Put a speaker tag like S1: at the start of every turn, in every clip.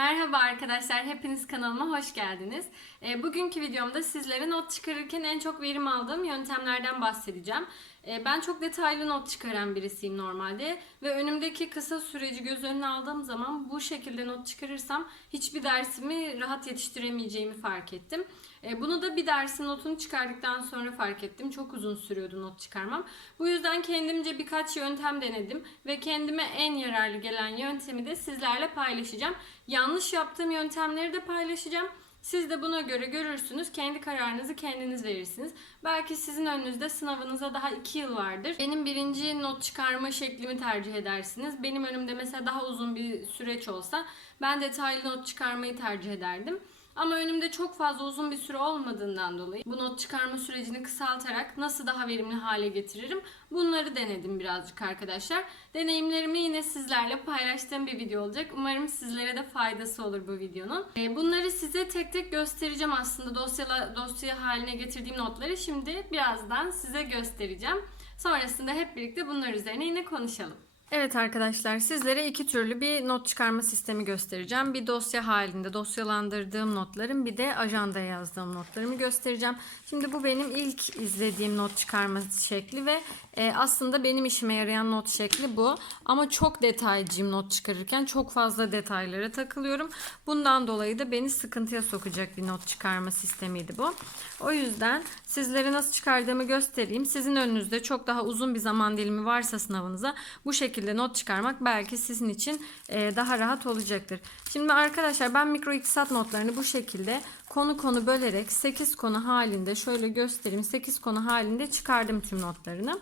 S1: Merhaba arkadaşlar, hepiniz kanalıma hoş geldiniz. E, bugünkü videomda sizlere not çıkarırken en çok verim aldığım yöntemlerden bahsedeceğim. E, ben çok detaylı not çıkaran birisiyim normalde ve önümdeki kısa süreci göz önüne aldığım zaman bu şekilde not çıkarırsam hiçbir dersimi rahat yetiştiremeyeceğimi fark ettim. E, bunu da bir dersin notunu çıkardıktan sonra fark ettim. Çok uzun sürüyordu not çıkarmam. Bu yüzden kendimce birkaç yöntem denedim ve kendime en yararlı gelen yöntemi de sizlerle paylaşacağım. Yanlış yaptığım yöntemleri de paylaşacağım. Siz de buna göre görürsünüz. Kendi kararınızı kendiniz verirsiniz. Belki sizin önünüzde sınavınıza daha 2 yıl vardır. Benim birinci not çıkarma şeklimi tercih edersiniz. Benim önümde mesela daha uzun bir süreç olsa ben detaylı not çıkarmayı tercih ederdim. Ama önümde çok fazla uzun bir süre olmadığından dolayı bu not çıkarma sürecini kısaltarak nasıl daha verimli hale getiririm bunları denedim birazcık arkadaşlar. Deneyimlerimi yine sizlerle paylaştığım bir video olacak. Umarım sizlere de faydası olur bu videonun. Ee, Bunları size tek tek göstereceğim aslında dosya, dosya haline getirdiğim notları şimdi birazdan size göstereceğim. Sonrasında hep birlikte bunlar üzerine yine konuşalım. Evet arkadaşlar sizlere iki türlü bir not çıkarma sistemi göstereceğim. Bir dosya halinde dosyalandırdığım notlarım bir de ajandaya yazdığım notlarımı göstereceğim. Şimdi bu benim ilk izlediğim not çıkarma şekli ve e, aslında benim işime yarayan not şekli bu. Ama çok detaycıyım not çıkarırken çok fazla detaylara takılıyorum. Bundan dolayı da beni sıkıntıya sokacak bir not çıkarma sistemiydi bu. O yüzden sizlere nasıl çıkardığımı göstereyim. Sizin önünüzde çok daha uzun bir zaman dilimi varsa sınavınıza bu şekilde not çıkarmak belki sizin için e, daha rahat olacaktır. Şimdi arkadaşlar ben mikro iktisat notlarını bu şekilde konu konu bölerek 8 konu halinde şöyle göstereyim 8 konu halinde çıkardım tüm notlarını.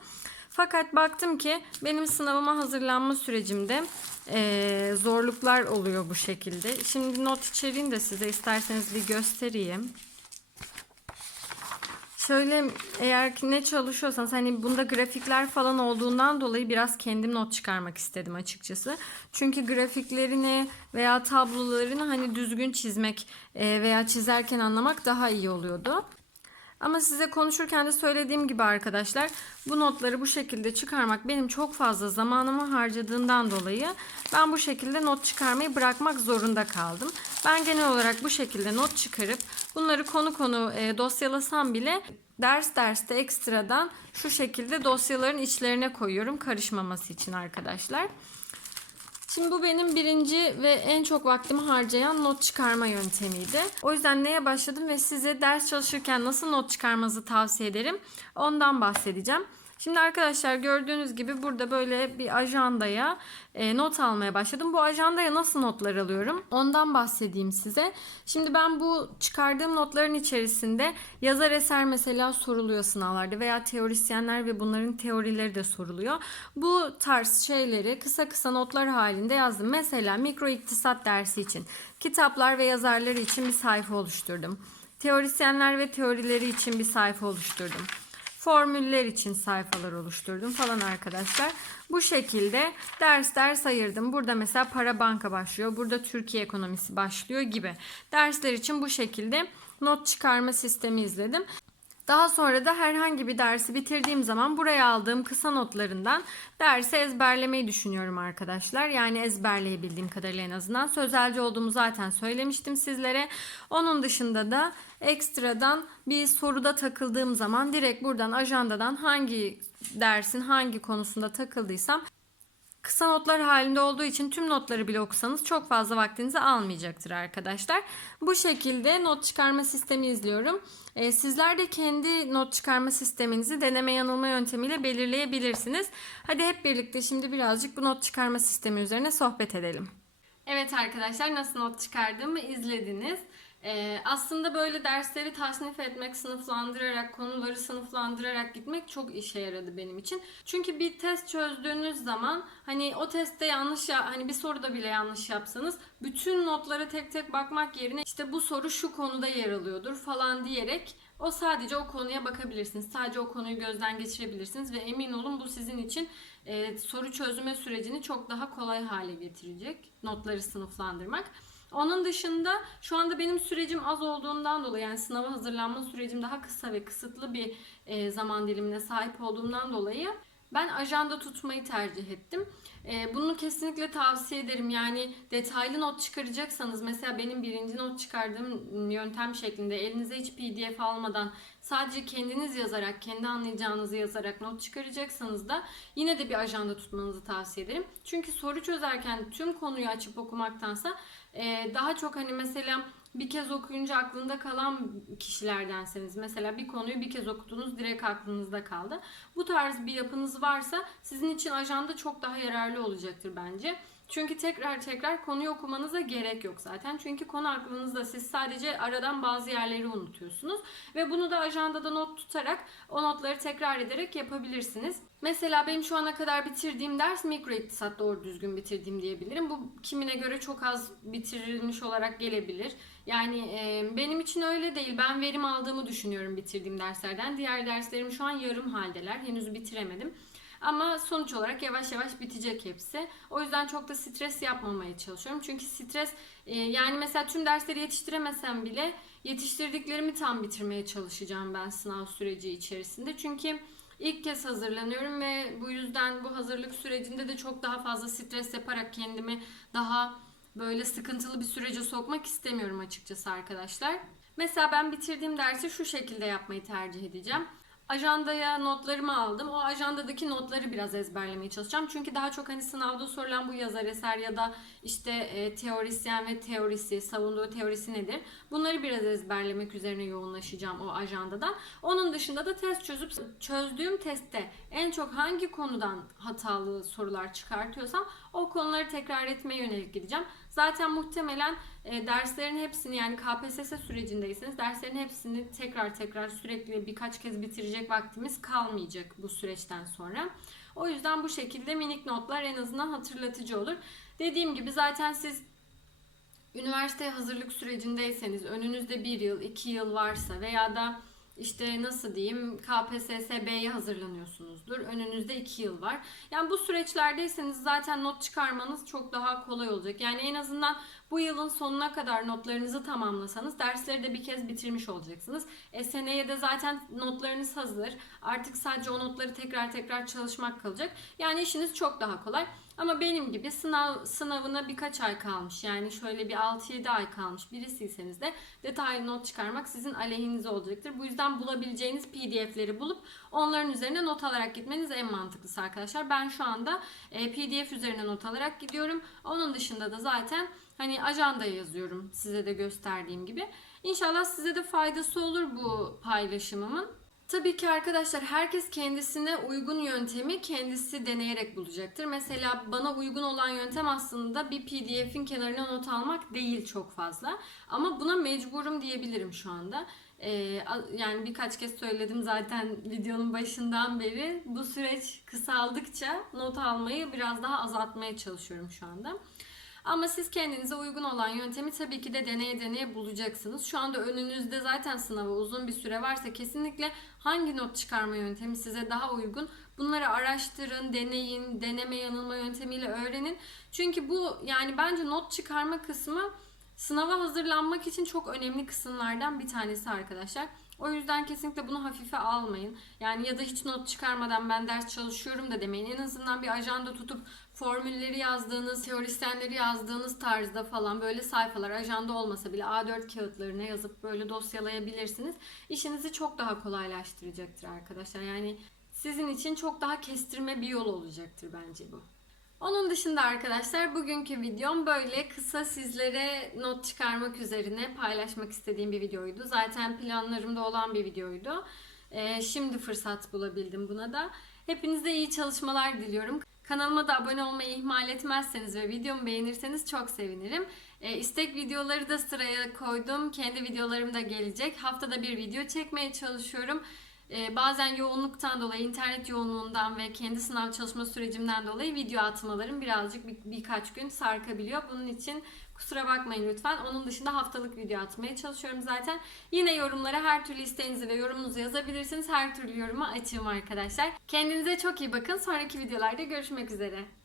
S1: Fakat baktım ki benim sınavıma hazırlanma sürecimde e, zorluklar oluyor bu şekilde. Şimdi not içeriğini de size isterseniz bir göstereyim. Şöyle eğer ki ne çalışıyorsanız hani bunda grafikler falan olduğundan dolayı biraz kendim not çıkarmak istedim açıkçası. Çünkü grafiklerini veya tablolarını hani düzgün çizmek e, veya çizerken anlamak daha iyi oluyordu. Ama size konuşurken de söylediğim gibi arkadaşlar bu notları bu şekilde çıkarmak benim çok fazla zamanımı harcadığından dolayı ben bu şekilde not çıkarmayı bırakmak zorunda kaldım. Ben genel olarak bu şekilde not çıkarıp bunları konu konu e, dosyalasam bile ders derste ekstradan şu şekilde dosyaların içlerine koyuyorum karışmaması için arkadaşlar. Şimdi bu benim birinci ve en çok vaktimi harcayan not çıkarma yöntemiydi. O yüzden neye başladım ve size ders çalışırken nasıl not çıkarmanızı tavsiye ederim. Ondan bahsedeceğim. Şimdi arkadaşlar gördüğünüz gibi burada böyle bir ajandaya e, not almaya başladım. Bu ajandaya nasıl notlar alıyorum? Ondan bahsedeyim size. Şimdi ben bu çıkardığım notların içerisinde yazar eser mesela soruluyor sınavlarda veya teorisyenler ve bunların teorileri de soruluyor. Bu tarz şeyleri kısa kısa notlar halinde yazdım. Mesela mikro iktisat dersi için kitaplar ve yazarları için bir sayfa oluşturdum. Teorisyenler ve teorileri için bir sayfa oluşturdum formüller için sayfalar oluşturdum falan arkadaşlar. Bu şekilde ders ders ayırdım. Burada mesela para banka başlıyor. Burada Türkiye ekonomisi başlıyor gibi. Dersler için bu şekilde not çıkarma sistemi izledim. Daha sonra da herhangi bir dersi bitirdiğim zaman buraya aldığım kısa notlarından dersi ezberlemeyi düşünüyorum arkadaşlar. Yani ezberleyebildiğim kadarıyla en azından. Sözelci olduğumu zaten söylemiştim sizlere. Onun dışında da ekstradan bir soruda takıldığım zaman direkt buradan ajandadan hangi dersin hangi konusunda takıldıysam Kısa notlar halinde olduğu için tüm notları bile okusanız çok fazla vaktinizi almayacaktır arkadaşlar. Bu şekilde not çıkarma sistemi izliyorum. Ee, sizler de kendi not çıkarma sisteminizi deneme yanılma yöntemiyle belirleyebilirsiniz. Hadi hep birlikte şimdi birazcık bu not çıkarma sistemi üzerine sohbet edelim. Evet arkadaşlar nasıl not çıkardığımı izlediniz. Ee, aslında böyle dersleri tasnif etmek, sınıflandırarak, konuları sınıflandırarak gitmek çok işe yaradı benim için. Çünkü bir test çözdüğünüz zaman hani o testte yanlış ya hani bir soruda bile yanlış yapsanız bütün notlara tek tek bakmak yerine işte bu soru şu konuda yer alıyordur falan diyerek o sadece o konuya bakabilirsiniz. Sadece o konuyu gözden geçirebilirsiniz ve emin olun bu sizin için e, soru çözme sürecini çok daha kolay hale getirecek. Notları sınıflandırmak. Onun dışında şu anda benim sürecim az olduğundan dolayı yani sınava hazırlanma sürecim daha kısa ve kısıtlı bir e, zaman dilimine sahip olduğumdan dolayı ben ajanda tutmayı tercih ettim. Ee, bunu kesinlikle tavsiye ederim. Yani detaylı not çıkaracaksanız mesela benim birinci not çıkardığım yöntem şeklinde elinize hiç pdf almadan sadece kendiniz yazarak, kendi anlayacağınızı yazarak not çıkaracaksanız da yine de bir ajanda tutmanızı tavsiye ederim. Çünkü soru çözerken tüm konuyu açıp okumaktansa e, daha çok hani mesela bir kez okuyunca aklında kalan kişilerdenseniz mesela bir konuyu bir kez okudunuz direkt aklınızda kaldı. Bu tarz bir yapınız varsa sizin için ajanda çok daha yararlı olacaktır bence. Çünkü tekrar tekrar konuyu okumanıza gerek yok zaten. Çünkü konu aklınızda siz sadece aradan bazı yerleri unutuyorsunuz. Ve bunu da ajandada not tutarak o notları tekrar ederek yapabilirsiniz. Mesela benim şu ana kadar bitirdiğim ders mikro iktisat doğru düzgün bitirdiğim diyebilirim. Bu kimine göre çok az bitirilmiş olarak gelebilir. Yani e, benim için öyle değil. Ben verim aldığımı düşünüyorum bitirdiğim derslerden. Diğer derslerim şu an yarım haldeler. Henüz bitiremedim. Ama sonuç olarak yavaş yavaş bitecek hepsi. O yüzden çok da stres yapmamaya çalışıyorum. Çünkü stres e, yani mesela tüm dersleri yetiştiremesem bile yetiştirdiklerimi tam bitirmeye çalışacağım ben sınav süreci içerisinde. Çünkü ilk kez hazırlanıyorum ve bu yüzden bu hazırlık sürecinde de çok daha fazla stres yaparak kendimi daha böyle sıkıntılı bir sürece sokmak istemiyorum açıkçası arkadaşlar. Mesela ben bitirdiğim dersi şu şekilde yapmayı tercih edeceğim. Ajandaya notlarımı aldım. O ajandadaki notları biraz ezberlemeye çalışacağım. Çünkü daha çok hani sınavda sorulan bu yazar eser ya da işte e, teorisyen ve teorisi, savunduğu teorisi nedir? Bunları biraz ezberlemek üzerine yoğunlaşacağım o ajandadan. Onun dışında da test çözüp çözdüğüm testte en çok hangi konudan hatalı sorular çıkartıyorsam o konuları tekrar etmeye yönelik gideceğim. Zaten muhtemelen e, derslerin hepsini yani KPSS sürecindeyseniz derslerin hepsini tekrar tekrar sürekli birkaç kez bitirecek vaktimiz kalmayacak bu süreçten sonra. O yüzden bu şekilde minik notlar en azından hatırlatıcı olur. Dediğim gibi zaten siz üniversite hazırlık sürecindeyseniz önünüzde bir yıl, iki yıl varsa veya da işte nasıl diyeyim KPSS B'ye hazırlanıyorsunuzdur. Önünüzde 2 yıl var. Yani bu süreçlerdeyseniz zaten not çıkarmanız çok daha kolay olacak. Yani en azından bu yılın sonuna kadar notlarınızı tamamlasanız dersleri de bir kez bitirmiş olacaksınız. E, seneye de zaten notlarınız hazır. Artık sadece o notları tekrar tekrar çalışmak kalacak. Yani işiniz çok daha kolay. Ama benim gibi sınav sınavına birkaç ay kalmış. Yani şöyle bir 6-7 ay kalmış birisiyseniz de detaylı not çıkarmak sizin aleyhinize olacaktır. Bu yüzden bulabileceğiniz PDF'leri bulup onların üzerine not alarak gitmeniz en mantıklısı arkadaşlar. Ben şu anda e, PDF üzerine not alarak gidiyorum. Onun dışında da zaten hani ajandaya yazıyorum size de gösterdiğim gibi. İnşallah size de faydası olur bu paylaşımımın. Tabii ki arkadaşlar herkes kendisine uygun yöntemi kendisi deneyerek bulacaktır. Mesela bana uygun olan yöntem aslında bir PDF'in kenarına not almak değil çok fazla. Ama buna mecburum diyebilirim şu anda. Ee, yani birkaç kez söyledim zaten videonun başından beri. Bu süreç kısaldıkça not almayı biraz daha azaltmaya çalışıyorum şu anda. Ama siz kendinize uygun olan yöntemi tabii ki de deneye deneye bulacaksınız. Şu anda önünüzde zaten sınava uzun bir süre varsa kesinlikle hangi not çıkarma yöntemi size daha uygun bunları araştırın, deneyin, deneme yanılma yöntemiyle öğrenin. Çünkü bu yani bence not çıkarma kısmı sınava hazırlanmak için çok önemli kısımlardan bir tanesi arkadaşlar. O yüzden kesinlikle bunu hafife almayın. Yani ya da hiç not çıkarmadan ben ders çalışıyorum da demeyin. En azından bir ajanda tutup formülleri yazdığınız, teorisyenleri yazdığınız tarzda falan böyle sayfalar ajanda olmasa bile A4 kağıtlarına yazıp böyle dosyalayabilirsiniz. İşinizi çok daha kolaylaştıracaktır arkadaşlar. Yani sizin için çok daha kestirme bir yol olacaktır bence bu. Onun dışında arkadaşlar bugünkü videom böyle kısa sizlere not çıkarmak üzerine paylaşmak istediğim bir videoydu. Zaten planlarımda olan bir videoydu. Ee, şimdi fırsat bulabildim buna da. Hepinize iyi çalışmalar diliyorum. Kanalıma da abone olmayı ihmal etmezseniz ve videomu beğenirseniz çok sevinirim. E, istek videoları da sıraya koydum. Kendi videolarım da gelecek. Haftada bir video çekmeye çalışıyorum. E, bazen yoğunluktan dolayı, internet yoğunluğundan ve kendi sınav çalışma sürecimden dolayı video atmalarım birazcık bir, birkaç gün sarkabiliyor. Bunun için kusura bakmayın lütfen. Onun dışında haftalık video atmaya çalışıyorum zaten. Yine yorumlara her türlü isteğinizi ve yorumunuzu yazabilirsiniz. Her türlü yoruma açığım arkadaşlar. Kendinize çok iyi bakın. Sonraki videolarda görüşmek üzere.